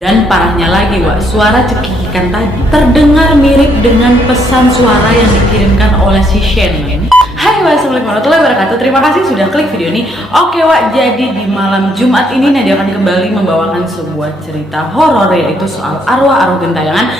Dan parahnya lagi, Wak, suara cekikikan tadi terdengar mirip dengan pesan suara yang dikirimkan oleh si Shen. Hai, wassalamualaikum warahmatullahi wabarakatuh. Terima kasih sudah klik video ini. Oke, Wak, jadi di malam Jumat ini Nadia akan kembali membawakan sebuah cerita horor, yaitu soal arwah-arwah gentayangan.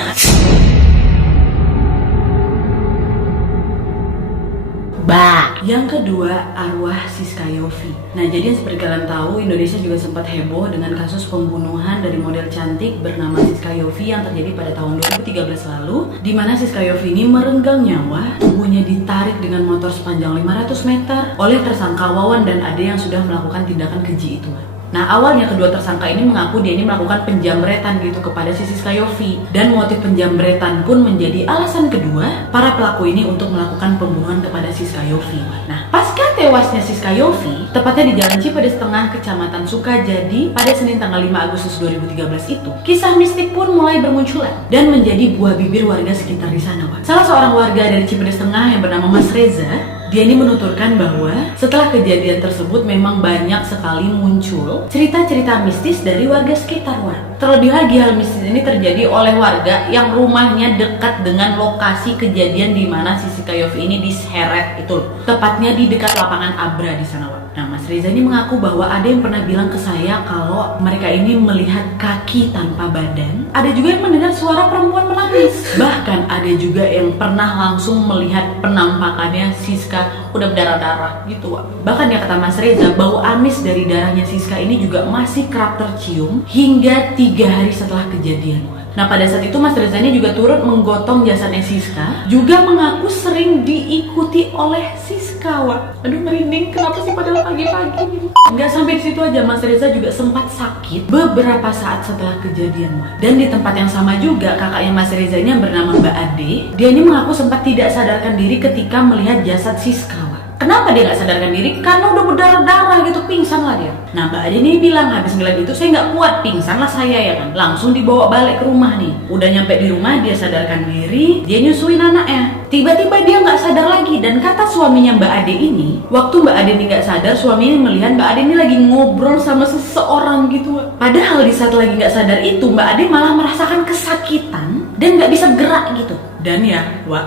Yang kedua, arwah Siska Yofi. Nah, jadi yang seperti kalian tahu, Indonesia juga sempat heboh dengan kasus pembunuhan dari model cantik bernama Siska Yofi yang terjadi pada tahun 2013 lalu, di mana Siska Yofi ini merenggang nyawa, tubuhnya ditarik dengan motor sepanjang 500 meter oleh tersangka Wawan dan Ade yang sudah melakukan tindakan keji itu. Nah, awalnya kedua tersangka ini mengaku dia ini melakukan penjamretan gitu kepada si Siska Yofi, dan motif penjamretan pun menjadi alasan kedua para pelaku ini untuk melakukan pembunuhan kepada Siska Yofi. Nah, pasca tewasnya Siska Yofi, tepatnya di Jalan Cipedes Tengah, Kecamatan Sukajadi pada Senin tanggal 5 Agustus 2013 itu, kisah mistik pun mulai bermunculan dan menjadi buah bibir warga sekitar di sana. Salah seorang warga dari Cipedes Tengah yang bernama Mas Reza, dia ini menuturkan bahwa setelah kejadian tersebut memang banyak sekali muncul cerita-cerita mistis dari warga sekitar. Terlebih lagi hal mistis ini terjadi oleh warga yang rumahnya dekat dengan lokasi kejadian di mana Siska Yofi ini diseret itu, tepatnya di dekat lapangan Abra di sana. Nah, Mas Reza ini mengaku bahwa ada yang pernah bilang ke saya kalau mereka ini melihat kaki tanpa badan. Ada juga yang mendengar suara perempuan menangis. Bahkan ada juga yang pernah langsung melihat penampakannya Siska udah berdarah-darah gitu. Bahkan ya kata Mas Reza, bau amis dari darahnya Siska ini juga masih kerap tercium hingga 3 hari setelah kejadian. Nah, pada saat itu Mas Reza ini juga turut menggotong jasadnya Siska, juga mengaku sering diikuti oleh Siska. Aduh, merinding, kenapa sih padahal pagi-pagi? Nggak sampai di situ aja, Mas Reza juga sempat sakit beberapa saat setelah kejadian. Dan di tempat yang sama juga, kakaknya Mas Reza ini yang bernama Mbak Ade, dia ini mengaku sempat tidak sadarkan diri ketika melihat jasad Siska. Kenapa dia nggak sadarkan diri? Karena udah berdarah-darah gitu, pingsan lah dia. Nah, Mbak Ade ini bilang habis ngeliat itu saya nggak kuat, pingsan lah saya ya kan. Langsung dibawa balik ke rumah nih. Udah nyampe di rumah dia sadarkan diri, dia nyusuin anaknya. Tiba-tiba dia nggak sadar lagi, dan kata suaminya Mbak Ade ini, waktu Mbak Ade ini nggak sadar, suaminya melihat Mbak Ade ini lagi ngobrol sama seseorang gitu. Padahal di saat lagi nggak sadar itu, Mbak Ade malah merasakan kesakitan dan nggak bisa gerak gitu. Dan ya,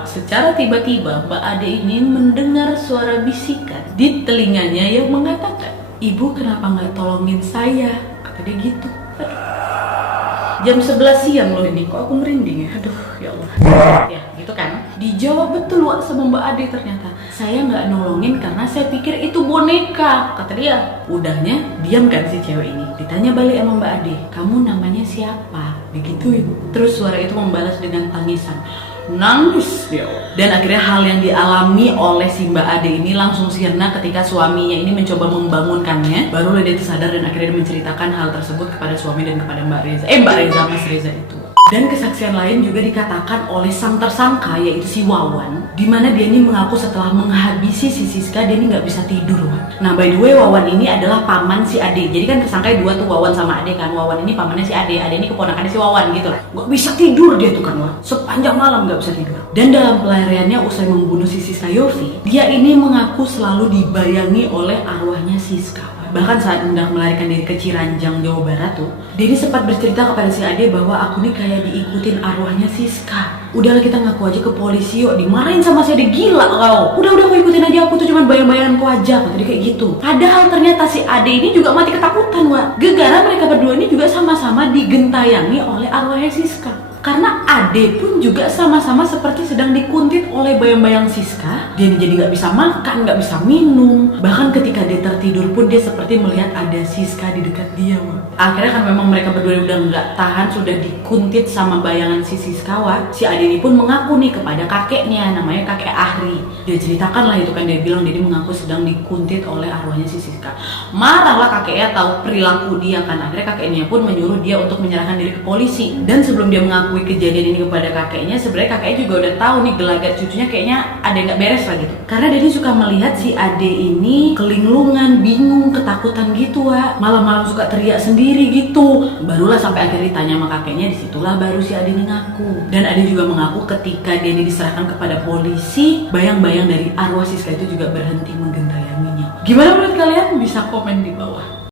secara tiba-tiba Mbak Ade ini mendengar suara bisikan di telinganya yang mengatakan, "Ibu kenapa nggak tolongin saya?" Kata dia gitu. Jam 11 siang loh ini, kok aku merinding ya? Aduh, ya Allah. Ya, gitu kan? Dijawab betul sama Mbak Ade ternyata. "Saya nggak nolongin karena saya pikir itu boneka," kata dia. Udahnya, diam kan si cewek ini. Ditanya balik sama Mbak Ade, "Kamu namanya siapa?" Digituin. Terus suara itu membalas dengan tangisan. Nangis dia. Dan akhirnya hal yang dialami oleh si Mbak Ade ini langsung sirna ketika suaminya ini mencoba membangunkannya. Barulah dia tersadar dan akhirnya dia menceritakan hal tersebut kepada suami dan kepada Mbak Reza, Mas Reza itu. Dan kesaksian lain juga dikatakan oleh sang tersangka, yaitu si Wawan, di mana dia ini mengaku setelah menghabisi si Siska dia ini nggak bisa tidur. Nah, by the way, Wawan ini adalah paman si Ade. Jadi kan tersangka dua tuh, Wawan sama Ade kan. Wawan ini pamannya si Ade, Ade ini keponakannya si Wawan gitu lah. Nggak bisa tidur dia tuh kan, sepanjang malam nggak bisa tidur. Dan dalam pelariannya usai membunuh si Siska Yofi, dia ini mengaku selalu dibayangi oleh arwahnya Siska. Bahkan saat hendak melarikan diri ke Ciranjang, Jawa Barat tuh, dia ini sempat bercerita kepada si Ade bahwa aku nih kayak diikutin arwahnya Siska. Udahlah kita ngaku aja ke polisi yuk, dimarahin sama si Ade, "Gila kau. Udah aku ikutin aja, aku tuh cuma bayang-bayanganku aja," kata dia kayak gitu. Padahal ternyata si Ade ini juga mati ketakutan, Gegara mereka berdua ini juga sama-sama digentayangi oleh arwahnya Siska. Karena Ade pun juga sama-sama seperti sedang dikuntit oleh bayang-bayang Siska. Dia jadi nggak bisa makan, nggak bisa minum. Bahkan ketika dia tertidur pun dia seperti melihat ada Siska di dekat dia. Akhirnya kan memang mereka berdua udah nggak tahan, sudah dikuntit sama bayangan si Siska. Si Ade ini pun mengaku nih kepada kakeknya, namanya kakek Ahri. Dia ceritakan lah itu kan, dia bilang dia mengaku sedang dikuntit oleh arwahnya si Siska. Marahlah kakeknya tahu perilaku dia kan. Akhirnya kakeknya pun menyuruh dia untuk menyerahkan diri ke polisi. Dan sebelum dia mengaku kejadian ini kepada kakeknya, sebenarnya kakeknya juga udah tahu nih gelagat cucunya kayaknya ada yang nggak beres lah gitu. Karena dia suka melihat si Ade ini kelinglungan, bingung, ketakutan gitu, malam-malam suka teriak sendiri gitu. Barulah sampai akhirnya ditanya sama kakeknya, disitulah baru si Ade ini ngaku. Dan Ade juga mengaku ketika dia ini diserahkan kepada polisi, bayang-bayang dari arwah Siska itu juga berhenti menggentayanginya. Gimana menurut kalian? Bisa komen di bawah.